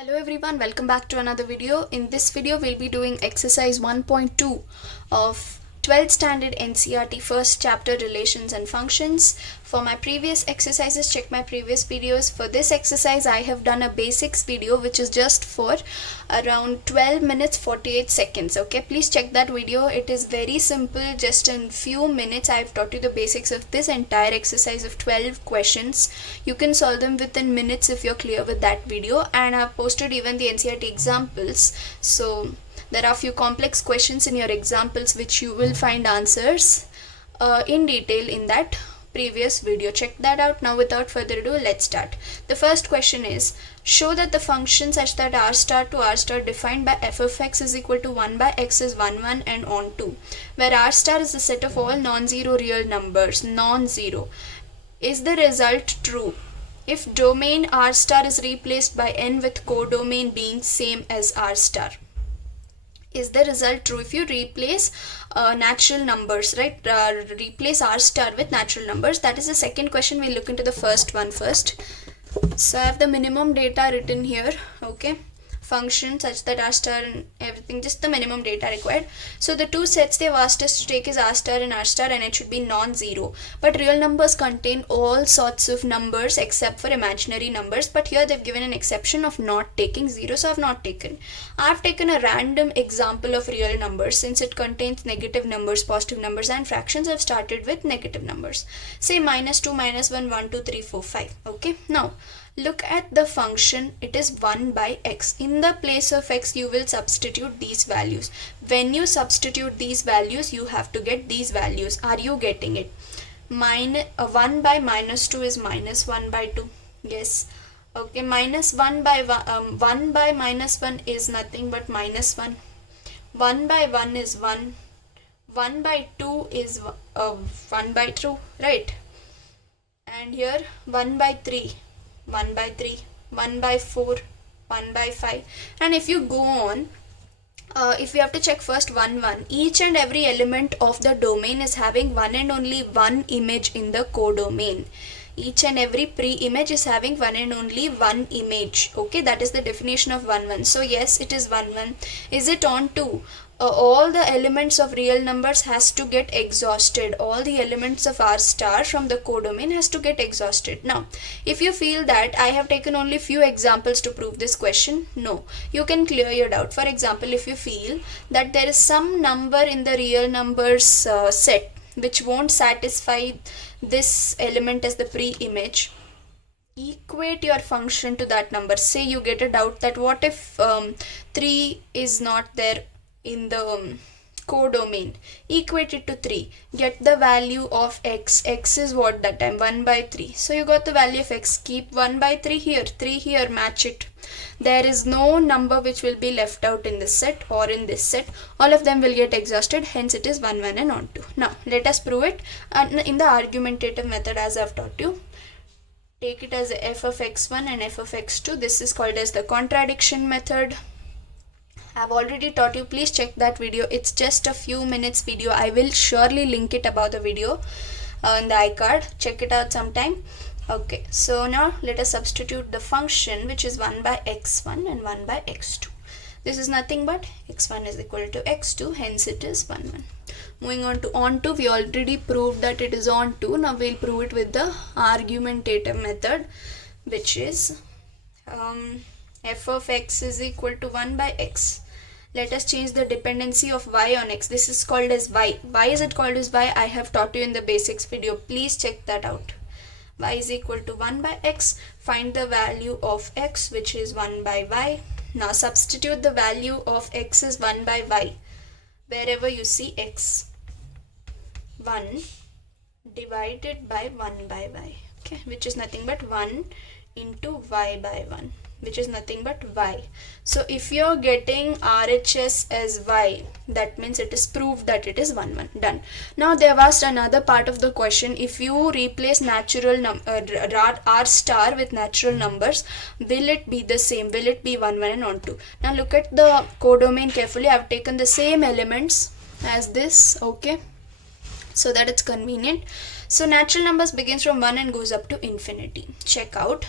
Hello everyone, welcome back to another video. In this video, we'll be doing exercise 1.2 of 12th standard NCERT first chapter relations and functions. For my previous exercises, check my previous videos. For this exercise, I have done a basics video which is just for around 12 minutes 48 seconds. Okay, please check that video. It is very simple. Just in few minutes, I've taught you the basics of this entire exercise of 12 questions. You can solve them within minutes if you're clear with that video, and I've posted even the NCERT examples. So there are a few complex questions in your examples which you will find answers in detail in that previous video. Check that out. Now without further ado, let's start. The first question is, show that the function such that r star to r star defined by f of x is equal to 1 by x is 1 1 and on 2, where r star is the set of all non-zero real numbers, non-zero. Is the result true if domain r star is replaced by n with codomain being same as r star? Is the result true if you replace natural numbers, right? Replace r star with natural numbers. That is the second question. We'll look into the first one first. So I have the minimum data written here. Okay, function such that r star and everything, just the minimum data required. So the two sets they've asked us to take is r star, and it should be non-zero. But real numbers contain all sorts of numbers except for imaginary numbers, but here they've given an exception of not taking zero, so I've not taken. I've taken a random example of real numbers. Since it contains negative numbers, positive numbers and fractions, I've started with negative numbers. Say -2, -1, 1, 2, 3, 4, 5. Okay, now look at the function. It is 1 by x. In the place of x, you will substitute these values. When you substitute these values, you have to get these values. Are you getting it? 1 by -2 is -1 by 2. Yes. Okay, -1 by 1 by -1 is nothing but -1. 1 by 1 is 1. 1 by 2 is 1 by 2, right? And here 1 by 3. 1 by 3, 1 by 4, 1 by 5, and if you go on, if we have to check first 1 1, each and every element of the domain is having one and only one image in the codomain. Each and every pre-image is having one and only one image. Okay, that is the definition of 1 1. So yes, it is 1 1. Is it on 2? All the elements of real numbers has to get exhausted. All the elements of r star from the codomain has to get exhausted. Now, if you feel that I have taken only few examples to prove this question, no, you can clear your doubt. For example, if you feel that there is some number in the real numbers set which won't satisfy this element as the pre-image, equate your function to that number. Say you get a doubt that what if 3 is not there in the codomain, equate it to 3, get the value of x. X is what that time? 1 by 3. So you got the value of x, keep 1 by 3 here, 3 here, match it. There is no number which will be left out in this set or in this set. All of them will get exhausted, hence it is 1 1 and on 2. Now let us prove it in the argumentative method as I've taught you. Take it as f of x1 and f of x2. This is called as the contradiction method. I've already taught you. Please check that video. It's just a few minutes video. I will surely link it above the video in the iCard. Check it out sometime. Okay, so now let us substitute the function which is 1 by x1 and 1 by x2. This is nothing but x1 is equal to x2, hence it is 1 1. Moving on to, we already proved that it is on 2. Now we'll prove it with the argumentative method, which is f of x is equal to 1 by x. Let us change the dependency of y on x. This is called as y. Why is it called as y? I have taught you in the basics video. Please check that out. Y is equal to 1 by x. Find the value of x, which is 1 by y. Now substitute the value of x is 1 by y. Wherever you see x, 1 divided by 1 by y. Okay, which is nothing but 1 into y by 1, which is nothing but y. So if you're getting RHS as y, that means it is proved that it is 1 1. Done. Now they have asked another part of the question. If you replace natural r star with natural numbers, will it be the same? Will it be 1 1 and on 2? Now look at the codomain carefully. I've taken the same elements as this, okay, so that it's convenient. So natural numbers begins from 1 and goes up to infinity. Check out.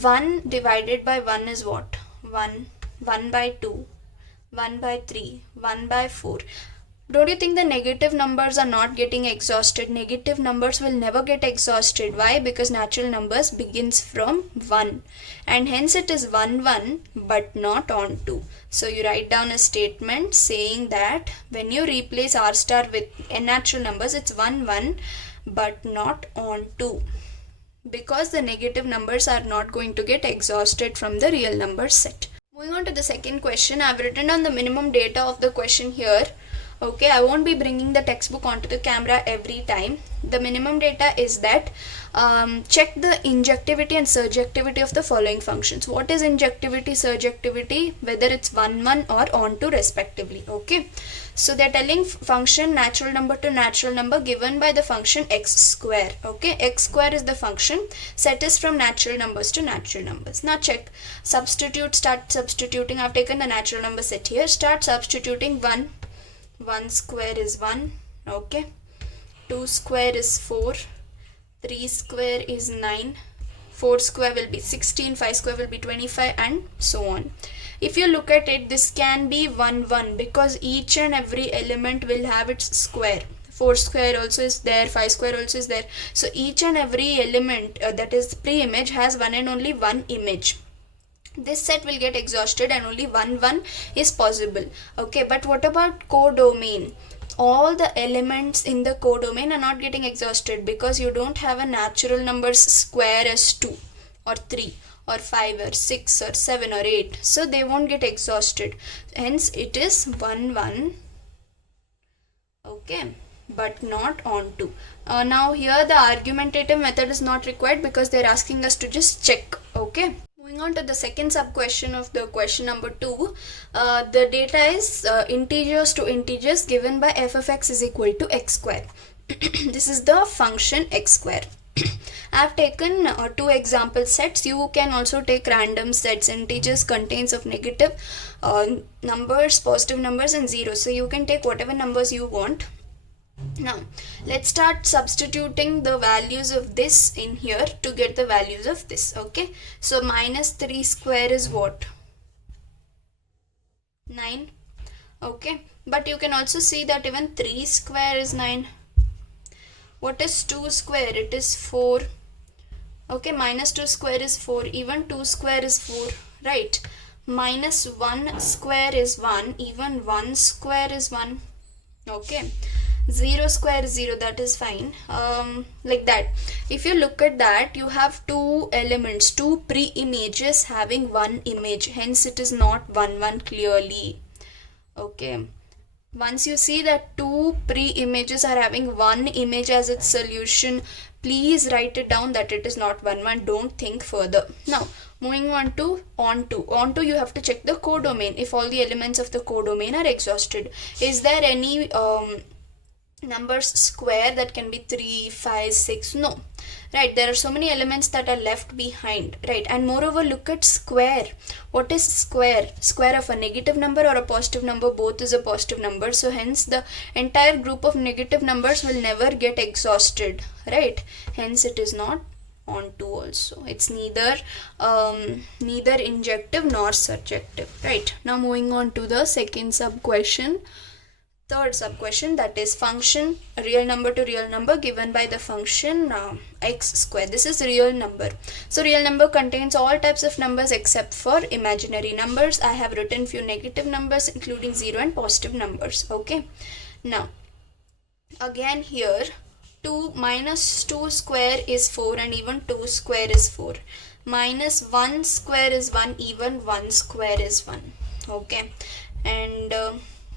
1 divided by 1 is what? 1, 1 by 2, 1 by 3, 1 by 4. Don't you think the negative numbers are not getting exhausted? Negative numbers will never get exhausted. Why? Because natural numbers begins from 1 and hence it is 1 1 but not on 2. So you write down a statement saying that when you replace r star with natural numbers, it's 1 1 but not on 2, because the negative numbers are not going to get exhausted from the real number set. Moving on to the second question, I've written down the minimum data of the question here. Okay, I won't be bringing the textbook onto the camera every time. The minimum data is that check the injectivity and surjectivity of the following functions. What is injectivity, surjectivity, whether it's 1 1 or on 2 respectively. Okay, so they're telling function natural number to natural number given by the function x square. Okay, x square is the function, set is from natural numbers to natural numbers. Now check, substitute, start substituting. I've taken the natural number set here, start substituting. 1 square is 1, okay, 2 square is 4, 3 square is 9, 4 square will be 16, 5 square will be 25 and so on. If you look at it, this can be 1 1 because each and every element will have its square. 4 square also is there, 5 square also is there. So each and every element that is pre-image has one and only one image. This set will get exhausted and only 1 1 is possible. Okay, but what about codomain? All the elements in the codomain are not getting exhausted because you don't have a natural numbers square as 2 or 3 or 5 or 6 or 7 or 8. So they won't get exhausted. Hence it is 1 1. Okay, but not on 2. Now here the argumentative method is not required because they're asking us to just check. Okay. Moving on to the second sub question of the question number 2, the data is integers to integers given by f of x is equal to x square. This is the function x square. I have taken 2 example sets. You can also take random sets. Integers contains of negative numbers, positive numbers and zeros. So you can take whatever numbers you want. Now let's start substituting the values of this in here to get the values of this. Okay, so minus 3 square is what? 9. Okay, but you can also see that even 3 square is 9. What is 2 square? It is 4. Okay, minus 2 square is 4. Even 2 square is 4, right? Minus 1 square is 1. Even 1 square is 1. Okay, 0 square is 0, that is fine. Like that. If you look at that, you have 2 elements, 2 pre-images having 1 image. Hence it is not 1 1 clearly. Okay. Once you see that 2 pre-images are having 1 image as its solution, please write it down that it is not 1 1. Don't think further. Now moving on to onto you have to check the codomain if all the elements of the codomain are exhausted. Is there any numbers square that can be 3, 5, 6? No, right? There are so many elements that are left behind, right? And moreover, look at square. What is square? Square of a negative number or a positive number? Both is a positive number. So hence the entire group of negative numbers will never get exhausted, right? Hence it is not on 2 also. It's neither injective nor surjective, right? Now moving on to the second sub question. Third sub question, that is function real number to real number given by the function x square. This is real number. So real number contains all types of numbers except for imaginary numbers. I have written few negative numbers including 0 and positive numbers. Okay. Now again here 2 minus 2 square is 4 and even 2 square is 4. Minus 1 square is 1, even 1 square is 1. Okay. And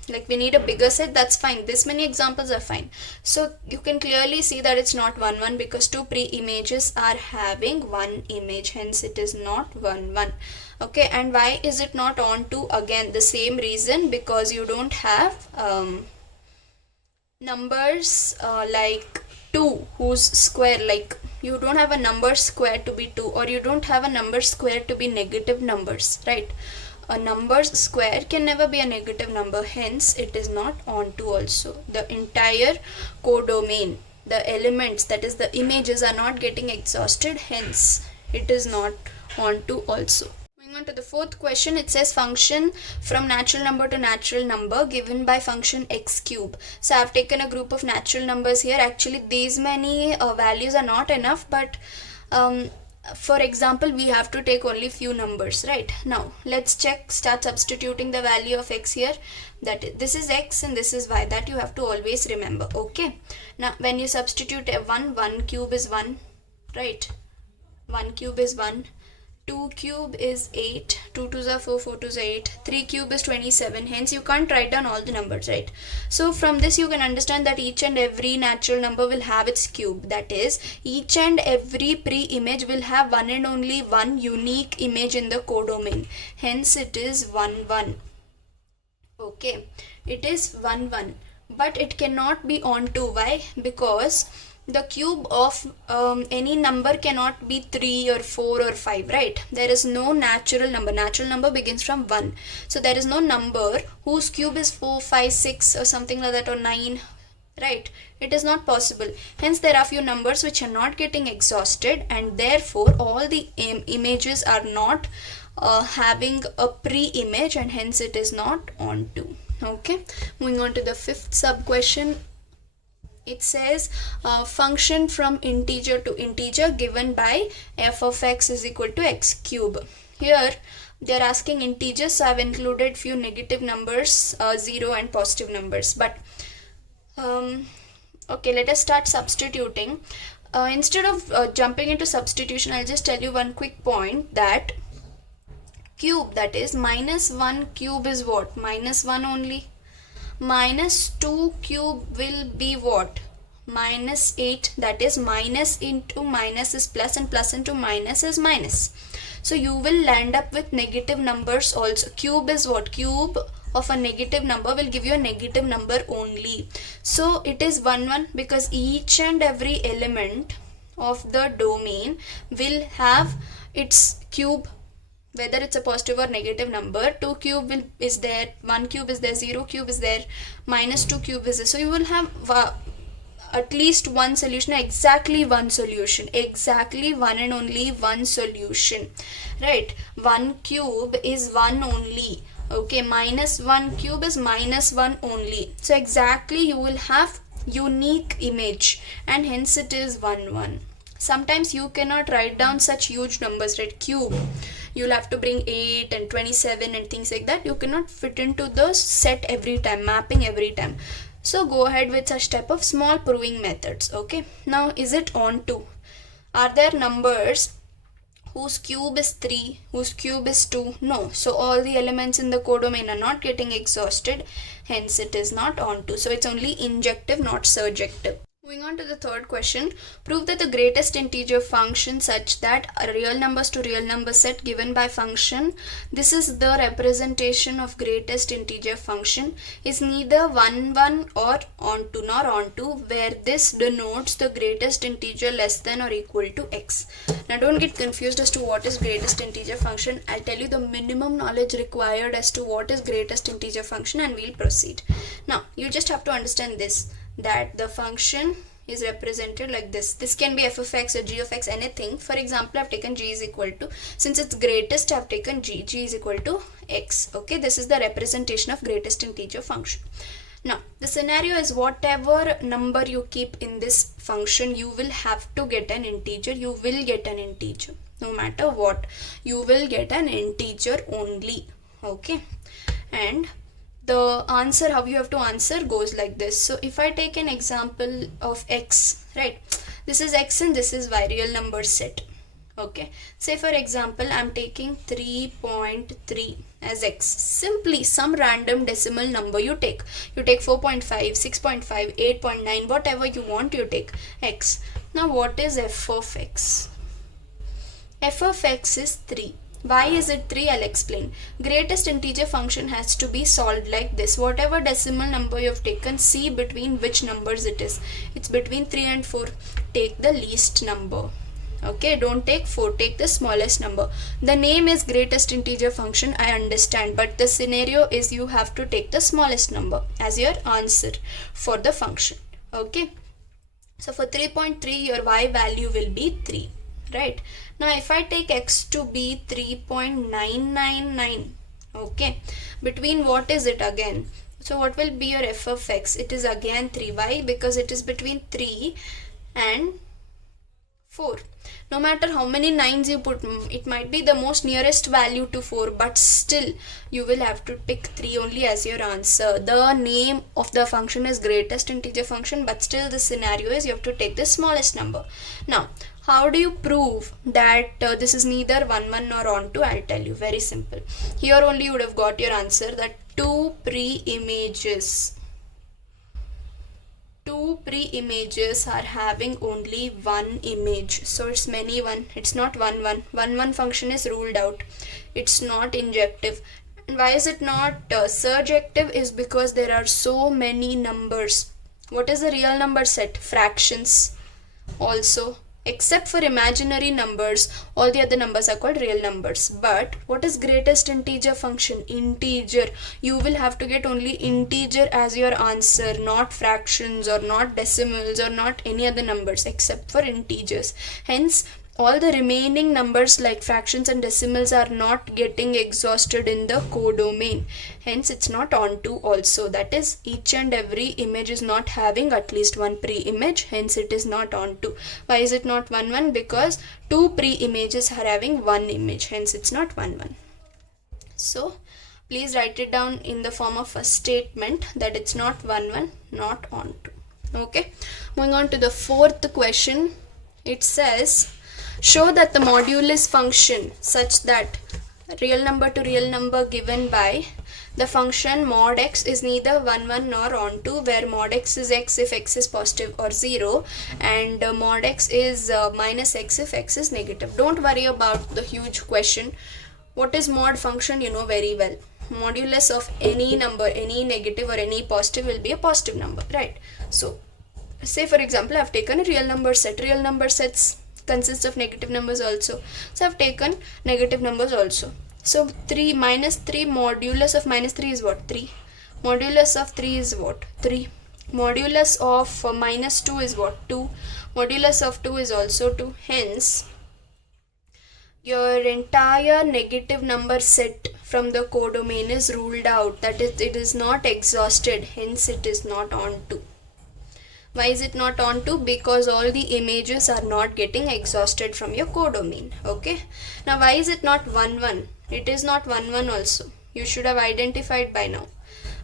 like we need a bigger set, that's fine. This many examples are fine. So you can clearly see that it's not 1 1 because 2 pre-images are having 1 image. Hence it is not 1 1. Okay, and why is it not on 2? Again the same reason, because you don't have numbers like 2 whose square, like you don't have a number square to be 2, or you don't have a number square to be negative numbers, right? A number's square can never be a negative number, hence it is not on 2 also. The entire codomain, the elements, that is the images, are not getting exhausted, hence it is not on 2 also. Moving On to the fourth question, it says function from natural number to natural number given by function x cube. So I have taken a group of natural numbers here. Actually these many values are not enough, but for example we have to take only few numbers, right? Now let's check, start substituting the value of x here. That is, this is x and this is y, that you have to always remember. Okay, now when you substitute a 1 cube is 1, right? 1 cube is 1. 2 cube is 8, 2 2s are 4, 4 2s are 8, 3 cube is 27, hence you can't write down all the numbers, right? So from this you can understand that each and every natural number will have its cube. That is, each and every pre-image will have one and only one unique image in the codomain. Hence it is 1 1. Okay, it is 1 1, but it cannot be onto. Why? Because the cube of any number cannot be 3 or 4 or 5, right? There is no natural number. Natural number begins from 1. So there is no number whose cube is 4, 5, 6 or something like that, or 9, right? It is not possible. Hence there are few numbers which are not getting exhausted, and therefore all the images are not having a pre-image, and hence it is not onto. Okay, moving on to the fifth sub question. It says function from integer to integer given by f of x is equal to x cube. Here they are asking integers, so I have included few negative numbers, 0 and positive numbers. But okay, let us start substituting. Instead of jumping into substitution, I'll just tell you one quick point, that cube, that is minus 1 cube is what? Minus 1 only. Minus 2 cube will be what? Minus 8. That is, minus into minus is plus and plus into minus is minus. So you will land up with negative numbers also. Cube is what? Cube of a negative number will give you a negative number only. So it is 1 1, because each and every element of the domain will have its cube, whether it's a positive or negative number. 2 cube is there, 1 cube is there, 0 cube is there, minus 2 cube is there. So you will have at least one solution, exactly one solution, exactly one and only one solution, right? 1 cube is 1 only. Okay, minus 1 cube is minus 1 only. So exactly you will have unique image, and hence it is 1 1. Sometimes you cannot write down such huge numbers, right? Cube, you'll have to bring 8 and 27 and things like that. You cannot fit into the set every time, mapping every time. So go ahead with such type of small proving methods. Okay, now is it onto? Are there numbers whose cube is 3, whose cube is 2? No. So all the elements in the codomain are not getting exhausted, hence it is not onto. So it's only injective, not surjective. Moving on to the third question, prove that the greatest integer function such that a real numbers to real number set given by function, this is the representation of greatest integer function, is neither 1 1 or onto nor onto, where this denotes the greatest integer less than or equal to x. Now don't get confused as to what is greatest integer function. I'll tell you the minimum knowledge required as to what is greatest integer function, and we'll proceed. Now you just have to understand this, that the function is represented like this. This can be f of x or g of x, anything. For example, I've taken g is equal to, since it's greatest, I've taken g is equal to x. Okay, this is the representation of greatest integer function. Now the scenario is, whatever number you keep in this function, you will have to get an integer. You will get an integer no matter what. You will get an integer only. Okay, and the answer, how you have to answer, goes like this. So if I take an example of x, right, this is x and this is y, real number set. Okay, say for example I'm taking 3.3 as x. Simply some random decimal number you take 4.5, 6.5, 8.9, whatever you want, you take x. Now what is f of x? F of x is 3. Why is it 3? I'll explain. Greatest integer function has to be solved like this. Whatever decimal number you have taken, see between which numbers it is. It's between 3 and 4. Take the least number. Okay, don't take 4, take the smallest number. The name is greatest integer function, I understand, but the scenario is you have to take the smallest number as your answer for the function. Okay, so for 3.3 your y value will be 3. right? Now if I take x to be 3.999, okay, between what is it again? So what will be your f of x? It is again 3. Why? Because it is between 3 and 4. No matter how many 9s you put, it might be the most nearest value to 4, but still you will have to pick 3 only as your answer. The name of the function is greatest integer function, but still the scenario is you have to take the smallest number. Now how do you prove that this is neither 1 1 nor onto? I'll tell you, very simple. Here only you would have got your answer, that two pre-images are having only one image. So it's many one, it's not 1 1. 1 1 function is ruled out, it's not injective. And why is it not surjective? Is because there are so many numbers. What is the real number set? Fractions. Also, except for imaginary numbers, all the other numbers are called real numbers. But what is greatest integer function? Integer. You will have to get only integer as your answer, not fractions or not decimals or not any other numbers except for integers. Hence all the remaining numbers like fractions and decimals are not getting exhausted in the codomain. Hence it's not onto also. That is, each and every image is not having at least one pre-image. Hence it is not onto. Why is it not 1 1? Because two pre-images are having one image. Hence it's not 1 1. So please write it down in the form of a statement that it's not 1 1, not onto. Okay. Moving on to the fourth question. It says, show that the modulus function such that real number to real number given by the function mod x is neither 1 1 nor onto, where mod x is x if x is positive or 0, and mod x is minus x if x is negative. Don't worry about the huge question. What is mod function? You know very well. Modulus of any number, any negative or any positive, will be a positive number, right? So say for example, I've taken a real number set. Real number sets consists of negative numbers also. So I've taken negative numbers also. So 3 minus 3, modulus of minus 3 is what? 3. Modulus of 3 is what? 3. Modulus of minus 2 is what? 2. Modulus of 2 is also 2. Hence your entire negative number set from the codomain is ruled out. That is, it is not exhausted. Hence it is not onto. Why is it not onto? Because all the images are not getting exhausted from your codomain. Okay. Now why is it not 1 1? It is not 1 1 also. You should have identified by now.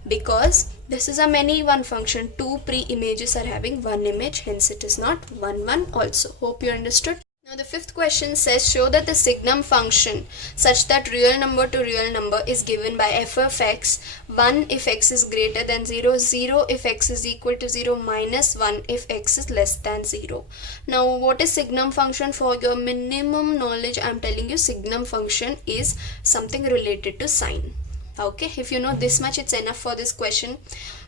Because this is a many one function. Two pre-images are having one image. Hence it is not 1 1 also. Hope you understood. Now the fifth question says, show that the signum function such that real number to real number is given by f of x, 1 if x is greater than 0, 0 if x is equal to 0, minus 1 if x is less than 0. Now what is signum function? For your minimum knowledge, I am telling you signum function is something related to sign. Okay, if you know this much, it's enough for this question.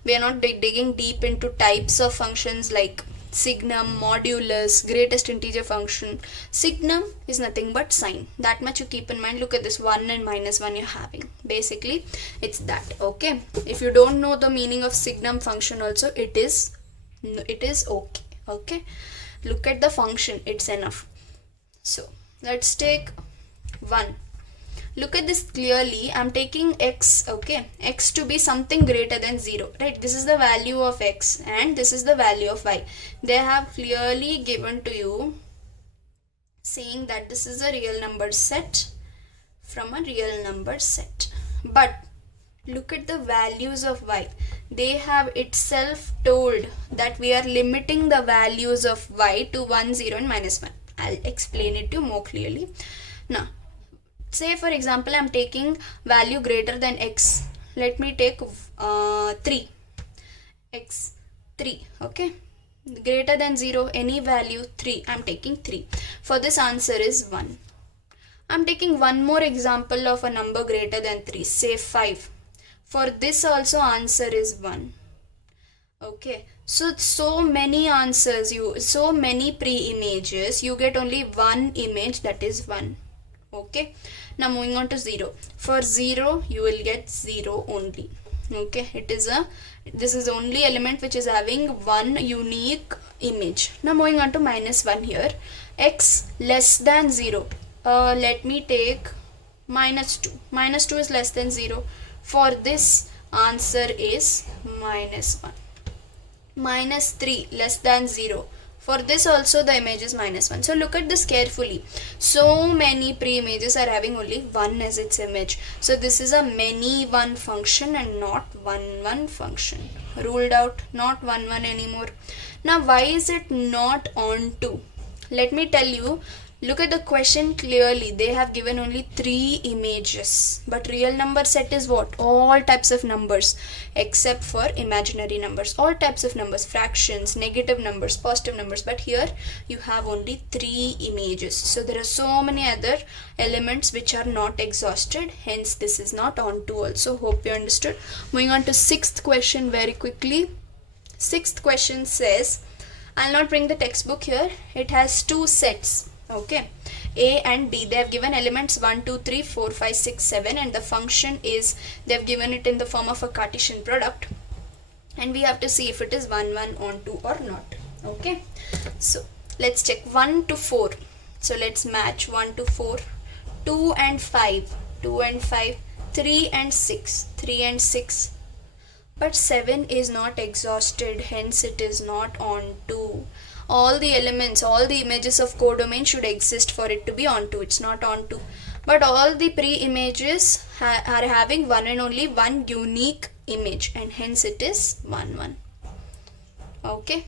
We are not digging deep into types of functions like signum, modulus, greatest integer function. Signum is nothing but sign. That much you keep in mind. Look at this 1 and minus 1 you're having. Basically, it's that. Okay. If you don't know the meaning of signum function also, it is okay. Okay. Look at the function. It's enough. So, let's take 1. Look at this clearly. I'm taking x, okay, x to be something greater than 0, right? This is the value of x and this is the value of y. They have clearly given to you saying that this is a real number set from a real number set. But look at the values of y. They have itself told that we are limiting the values of y to 1, 0 and minus 1. I'll explain it to you more clearly. Now, say for example, I'm taking value greater than x. Let me take 3. X 3. Okay. Greater than 0, any value 3. I'm taking 3. For this answer is 1. I'm taking one more example of a number greater than 3. Say 5. For this also answer is 1. Okay. So many answers, so many pre-images, you get only one image, that is 1. Okay. Now moving on to 0. For 0 you will get 0 only. Okay, this is only element which is having one unique image. Now moving on to minus 1 here. x less than 0. Let me take minus 2. Minus 2 is less than 0. For this, answer is minus 1. Minus 3 less than 0. For this also the image is minus 1. So look at this carefully. So many pre-images are having only 1 as its image. So this is a many 1 function and not 1 function. Ruled out, not 1 anymore. Now why is it not on 2? Let me tell you. Look at the question clearly. They have given only 3 images. But real number set is what? All types of numbers except for imaginary numbers. All types of numbers, fractions, negative numbers, positive numbers. But here you have only 3 images. So there are so many other elements which are not exhausted. Hence this is not on 2 also. Hope you understood. Moving on to 6th question very quickly. 6th question says, I'll not bring the textbook here. It has 2 sets. Okay, A and B. They have given elements 1, 2, 3, 4, 5, 6, 7 and the function is, they have given it in the form of a Cartesian product and we have to see if it is 1 on 2 or not. Okay, so let's check 1 to 4. So let's match 1 to 4, 2 and 5, 2 and 5, 3 and 6, 3 and 6. But 7 is not exhausted, hence it is not on 2. All the elements, all the images of codomain should exist for it to be on 2. It's not on 2. But all the pre-images are having one and only one unique image and hence it is 1. Okay.